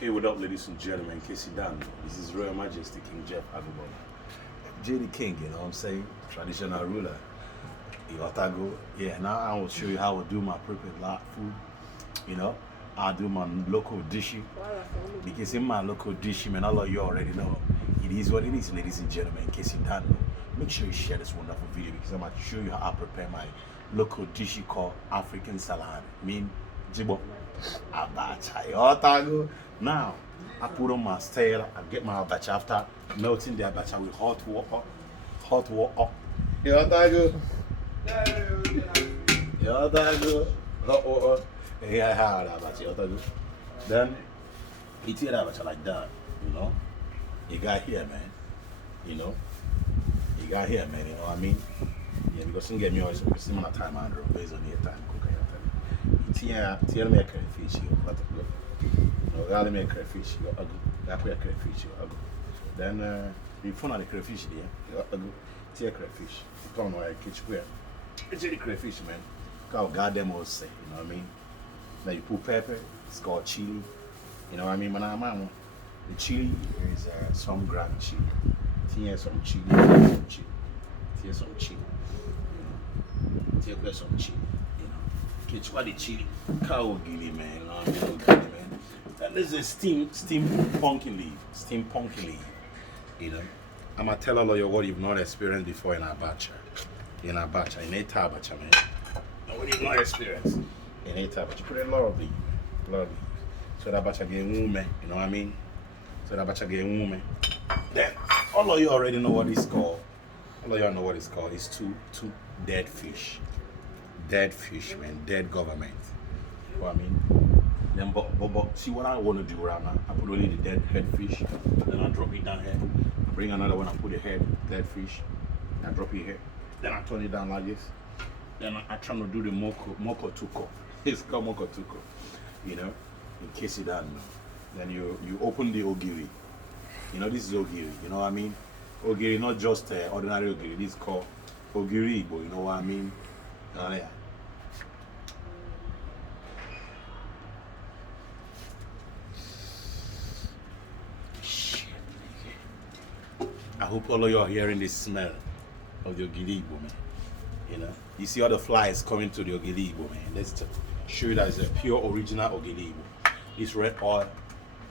Hey, what up, ladies and gentlemen? In case you don't know, this is Royal Majesty King Jeff Agugbaola. JD King, you know what I'm saying? Traditional ruler. Otago. Yeah, now I will show you how I do my prepared lot food. You know, I do my local dishy. Because in my local dishy, man, all of you already know. It is what it is, ladies and gentlemen. In case you don't know, make sure you share this wonderful video because I'm going to show you how I prepare my local dishy called African salad. Mean Jibo. Abacha. Otago. Now, I put on my stir, I get my abacha after melting the abacha with hot water. Hot water. Yeah, Otago. Yeah, Otago. Hot water. Yeah, how that abacha, Otago. Then, eat the abacha like that, you know. You got here, man. You know. You got here, man, you know what I mean? Yeah, because you get me always a similar time, Andrew, based on your time, cook. Tell me a crayfish, no, got me a crayfish, you ugly. That way a crayfish, you ugly. Then, you found the crayfish there, you ugly. Tea crayfish. You come on, I catch where. It's the crayfish, man. How goddamn all say, you know what I mean? Now you put pepper, it's called chili. You know what I mean? When I'm on the chili is some ground chili. Tea some chili, some chili. Tea some chili. You know, tea some chili. Catch what the chili, cow gilly, man, you know what I mean? Man. And this is steam pumpkin leaf, you know. I'm gonna tell all of you what you've not experienced before in abacha, in a tabacha, man. And what you've not experienced in a tabacha, put a lot of leaf, so that abacha get warm, you know what I mean? So that abacha get warm. Then all of you already know what it's called. All of you know what it's called. It's two dead fish. Dead fish, man, dead government. You know what I mean? Then, but see what I want to do right now? I put only the dead head fish, then I drop it down here. Bring another one, I put the head, dead fish, I drop it here. Then I turn it down like this. Then I try to do the moko tuko. It's called moko tuko, you know, in case you don't know. Then you open the ogiri. You know, this is ogiri, you know what I mean? Ogiri, not just ordinary ogiri, this is called ogiri Igbo, you know what I mean? Yeah. Shit. I hope all of you are hearing the smell of the ogiri Igbo, man. You know, you see all the flies coming to the ogiri Igbo, man. Let's show you that it's a pure original ogiri Igbo. This red oil,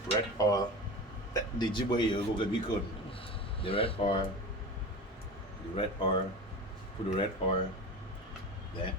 the jibo here, the red oil, put the red oil. Then